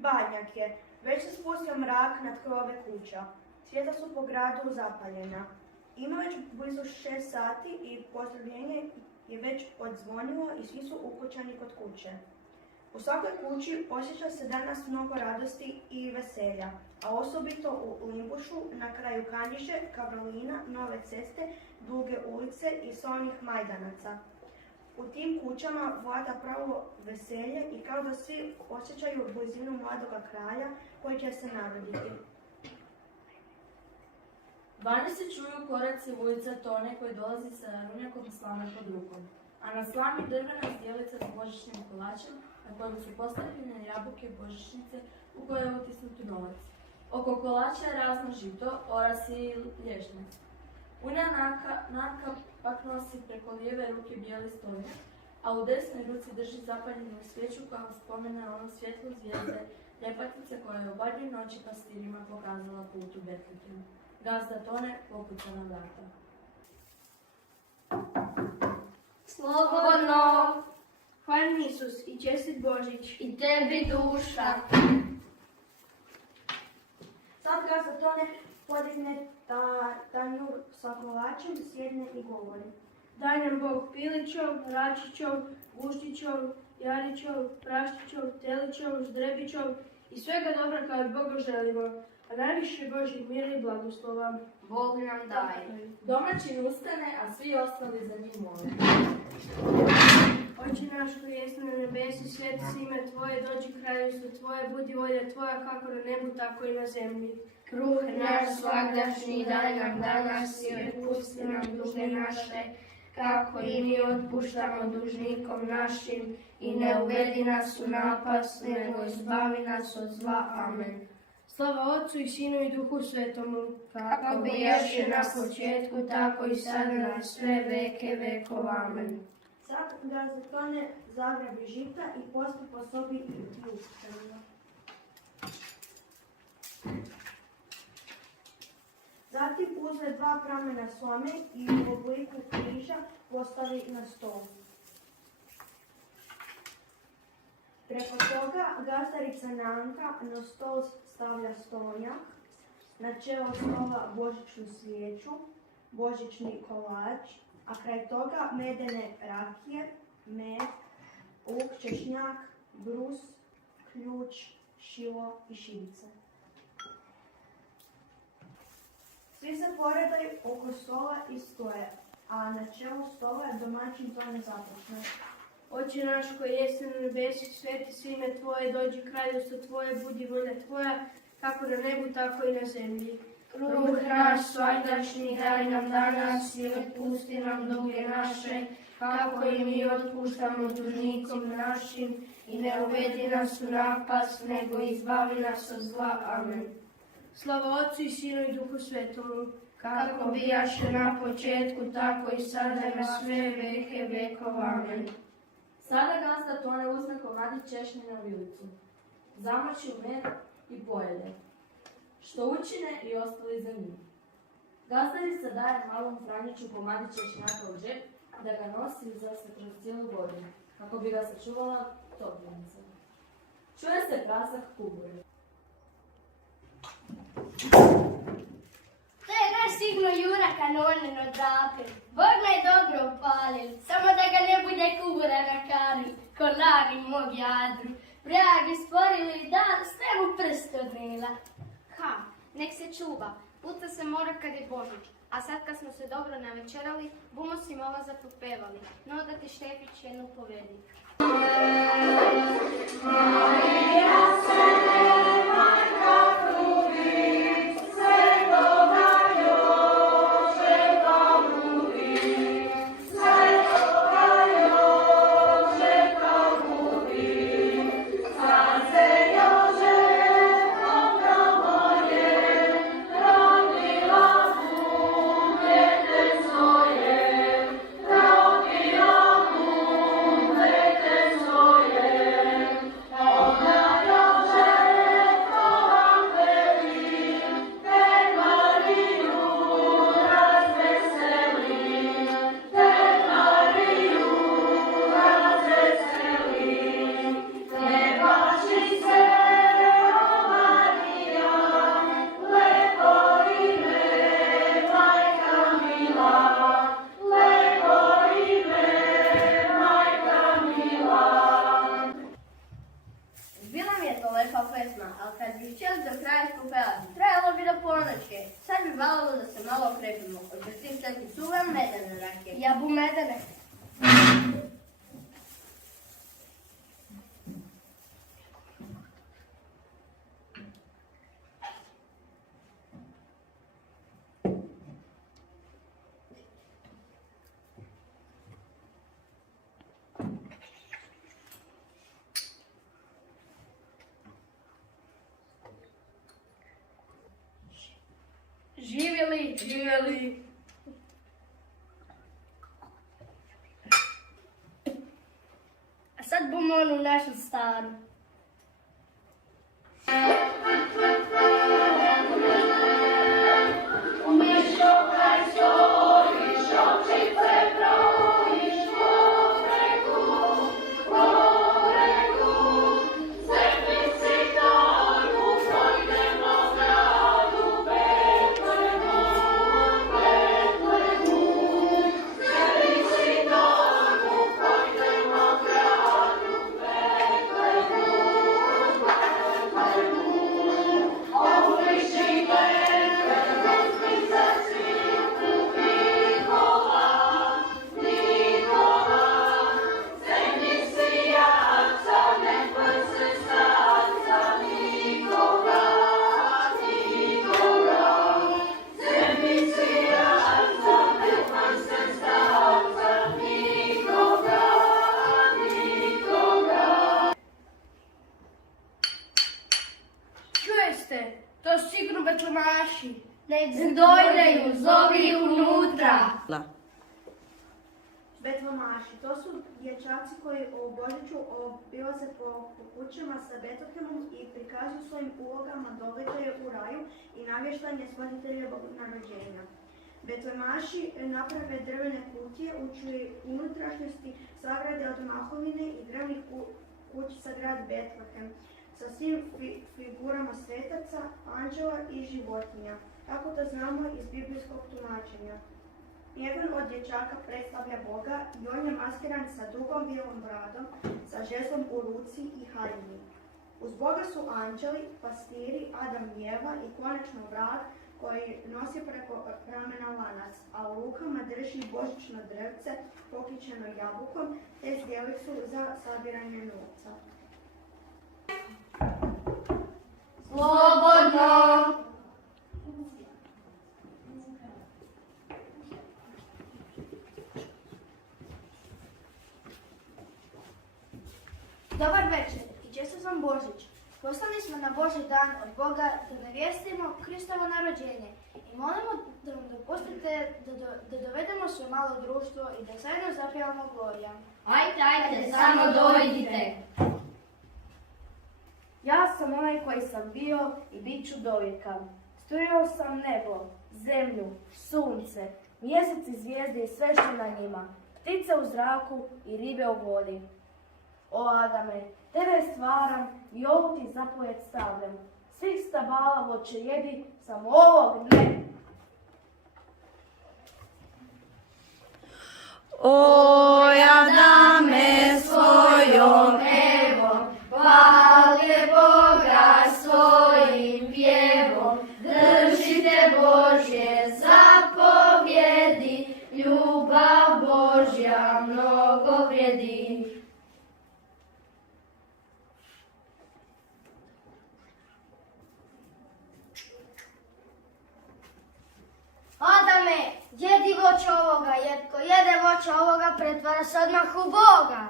Badnjak je. Već se spustio mrak nad krove kuća. Svjetla su po gradu zapaljena. Ima već blizu 6 sati i pozdravljenje je već odzvonilo i svi su ukućani kod kuće. U svakoj kući osjeća se danas mnogo radosti i veselja, a osobito u Limbušu, na kraju Kanjiže, Kavrlina, Nove ceste, Duge ulice i Solnih Majdanaca. U tim kućama vlada pravo veselje i kao da svi osjećaju blizinu mladoga kralja koji će se naroditi. Vani se čuju koraci ulica Tone koji dolazi sa runjakom slame pod rukom, a na slami drvena zdjelica s božićnim kolačem na kojem su postavljene jabuke božićnice u koje je utisnut novac. Oko kolača je razno žito, oras i lješnjac. Unja Nanka pak nosi preko lijeve ruke bijeli stolnjak, a u desnoj ruci drži zapaljenu svijeću kao spomene na onu svjetlu zvijezde ljepatice koja je oba noći pastirima pokazala put u Betlehem. Gazda Tone pokuca na vrata. Slobodno! Hvala Isus i čestit Božić. I tebi duša. Sad Gazda Tone podigne tanjur sa kolačem, sjedne i govori. Daj nam Bog pilićov, račićov, guštićov, jarićov, praštićov, telićov, ždrebićov i svega dobra kao od Boga želimo. A najviše Božih mira i blagoslova. Bog nam daje. Domaćin ustane, a svi ostali za njim mole. Oče naš koji jesi na nebesi, sveti si ime Tvoje, dođi kraljevstvo Tvoje, budi volja Tvoja kako na nebu, tako i na zemlji. Kruh naš svagdašnji daj nam danas i otpusti nam dužne naše, kako i mi otpuštamo dužnikom našim, i ne uvedi nas u napast, nego izbavi nas od zla. Amen. Slava Otcu i Sinu i Duhu Svetomu, Kako bijaše na početku, tako i sada na sve veke vekov. Amen. Sad Gazda Tone zagrabi žita i pospi po sobi i ljušćanima. Zatim uzme 2 pramena slame i u obliku križa postavi na stol. Preko toga gazdarica Nanka na stol stavlja stolnjak, na čelo stola božićnu svijeću, božićni kolač, a kraj toga medene rakije, med, luk, češnjak, brus, ključ, šilo i šibice. Svi se poredaju oko stola i stoje, a na čelu stola domaćin Tone započne. Oče naš koji jesi na nebesi, sveti si ime Tvoje, dođi kraljevstvo Tvoje, budi volja Tvoja, kako na nebu, tako i na zemlji. Kruh naš svagdašnji daj nam danas i otpusti nam duge naše, kako i mi otpuštamo dužnikom našim, i ne uvedi nas u napast, nego izbavi nas od zla. Amen. Slava Otcu i Sinu i Duhu Svetomu, Kako bijaše na početku, tako i sada na sve veke vekov. Amen. Sada Gazda Tone uzme komadić češnje na vilicu, zamoči u med i pojede, što učine i ostali za njim. Gazdarica daje malom Franjiću komadić češnjaka u džep da ga nosi i zase kroz cijelu godinu, kako bi ga sačuvala topljenica. Čuje se prasak kubure. To je naš signo Jura kanonen od Dape. Bog me je dobro upalil, samo da ga ne bude kubura na kari, ko lani mog jadru. Brjagi stvorili da sve mu prst odnela. Ha, nek se čuva. Puca se mora kad je Božić. A sad kad smo se dobro navečerali, bumo si malo zapopevali. No da ti Štefić jednu povedi. Marija se majka trudi, svetoga Jožefa budi, svetoga Jožefa budi, sad se Jožefom proboje, rodila mu dete svoje, rodila mu dete svoje, ona živjeli. A sad bomo onu našu staru. Čujeste, to su sigurno betlemaši. Nek dojdaju, zovi ih unutra. Betlemaši, to su dječaci koji u Božiću obilaze po kućama sa Betlehemom i prikazuju svojim ulogama događaje u raju i navještanje svaditeljevog narođenja. Betlemaši naprave drvene kutije u čijoj unutrašnjosti sagrade od mahovine i drvenih kućica grad Betlehem sa svim figurama svetaca, anđela i životinja. Kako to znamo iz biblijskog tumačenja. Jedan od dječaka predstavlja Boga i on je maskiran sa dugom bijelom bradom, sa žezlom u ruci i haljini. Uz Boga su anđeli, pastiri, Adam i Eva i konačno vrag koji nosi preko ramena lanac, a u rukama drži božićno drvce pokićeno jabukom te zdjelicu za sabiranje novca. Slobodno! Dobar večer i čestit vam Božić. Poslani smo na Božji dan od Boga da navijestimo Kristovo narođenje i molimo da nam dopustite da dovedemo sve malo društvo i da zajedno zapjevamo Gloria. Ajde, samo dojdite. Ja sam onaj koji sam bio i bit ću dovijeka. Stvorio sam nebo, zemlju, sunce, mjesec i zvijezde i sve što na njima, ptice u zraku i ribe u vodi. O Adame, tebe stvaram i ovu ti zapovjed stavljam. Svih stabala voće jedi, samo ovog ne. O Adame svojom evom, hvali Boga svojim pjevom, držite Božje zapovjedi, ljubav Božja mnogo vrijedi. Adame, jedi voće ovoga, jer tko jede voće ovoga pretvara se odmah u Boga.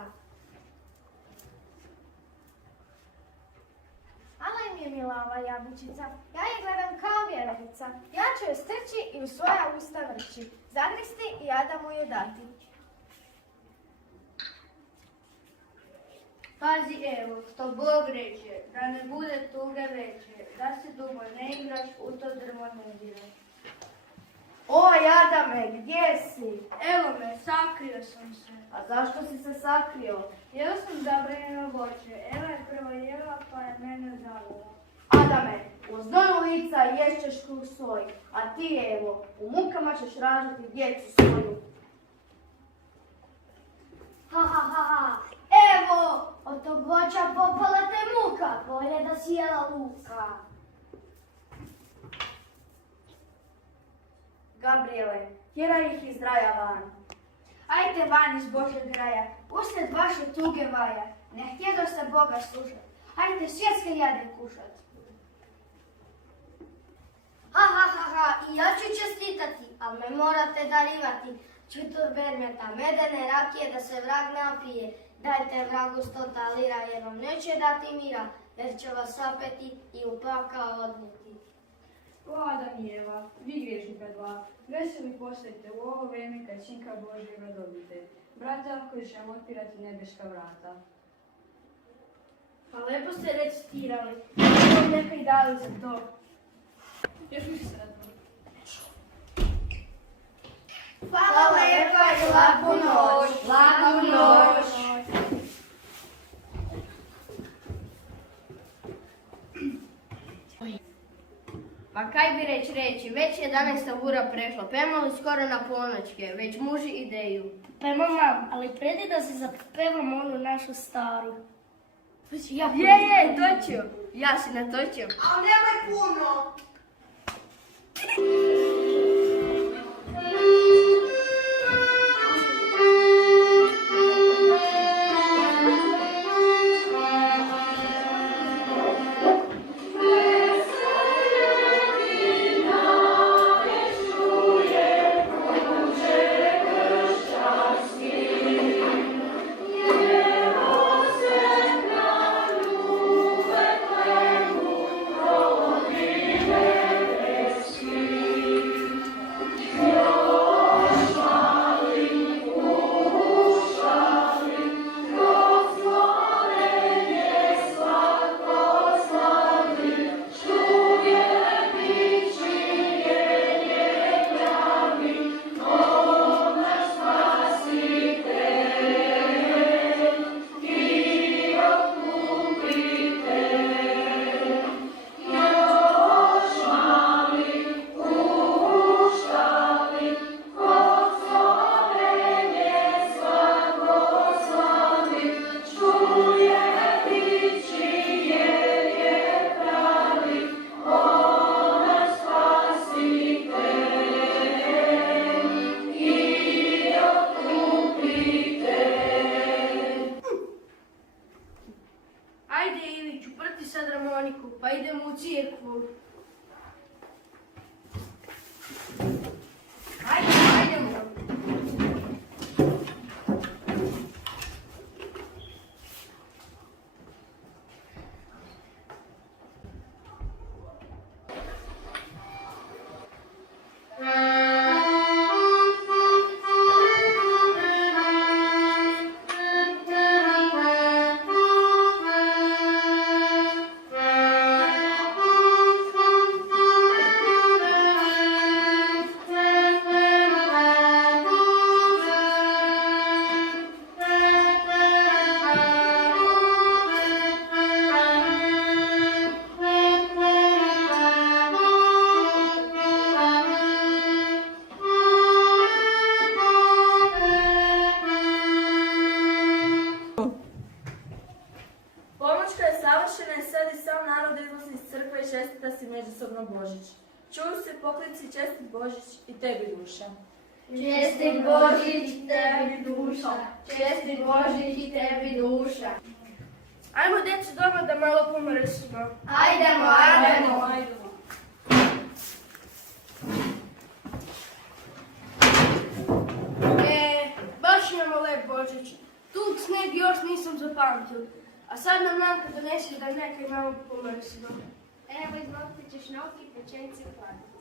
Ala im je mila ova jabučica, ja je gledam kao vjerovnica. Ja ću je strći i u svoja usta vrći, zagristi i Adamu je dati. Pazi evo, što Bog reče, da ne bude tuge veće, da se dugo ne igraš, u to drvo ne diraš. Oj Adame, gdje si? Evo me, sakrio sam se. A zašto si se sakrio? Jeo sam zabranjeno voće, Eva je prvo jela pa je mene zavila. Adame, uz donu lica ješćeš kruh svoj, a ti evo, u mukama ćeš rađati djecu svoju. Ha ha ha ha, evo, od tog voća popala te muka, bolje da si jela luka. Gabriele, tjeraj ih iz raja van. Ajte van iz Božeg raja, usred vaše tuge vaja, ne htjedo se Boga slušat. Ajte svjetske jade kušat. Ha ha ha ha, i ja ću čestitati, ali me morate darivati. Čutur bermeta, medene rakije da se vrag napije. Dajte vragu 100 talira jer vam neće dati mira, jer će vas sapeti i u pakao odnijeti. Ko Adam i Eva, vi griješnika dva, veseli postajte u ovo vrijeme kad činka Božjega dobite. Brata koji će vam otpirati nebeska vrata. Pa lepo ste recitirali. Što vam nekaj dali za to? Još mi se rado. Hvala lijepa i laku noć. Laku noć. Pa kaj bi reći, već 11 ura prešlo, pemo li skoro na ponoćke, već muži ideju. Pemo mam, ali predi da se zapevamo onu našu staru. Je, točio, ja si natočio. Ali nemoj puno! Ajde Iviću, prti sad harmoniku, pa idemo u cirkvu. Ajdemo. Pomoćka je savršena i sad i sam narod izlazi iz crkve i čestita si međusobno Božić. Čuju se poklici čestit Božić i tebi duša. Čestit Božić i tebi duša. Čestit Božić i tebi duša. Ajmo djecu doma da malo pomrsimo. Ajdemo, ajdemo. Baš imamo lep Božić. Tut sneg još nisam zapamtio. A sad nam Nanka donesi da nekaj malo pomrsimo. Evo, izvolite češnovki, pečenice i hladnice.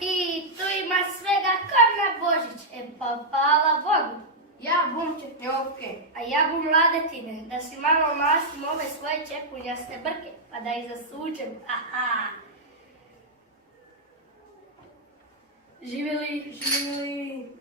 I tu ima svega kao na Božić. Pa hvala Bogu. Ja bum četnjovke. A ja bum mladetine, da si malo masim ove svoje čepunjaste brke, pa da ih zasučem. Aha. Živjeli, živjeli.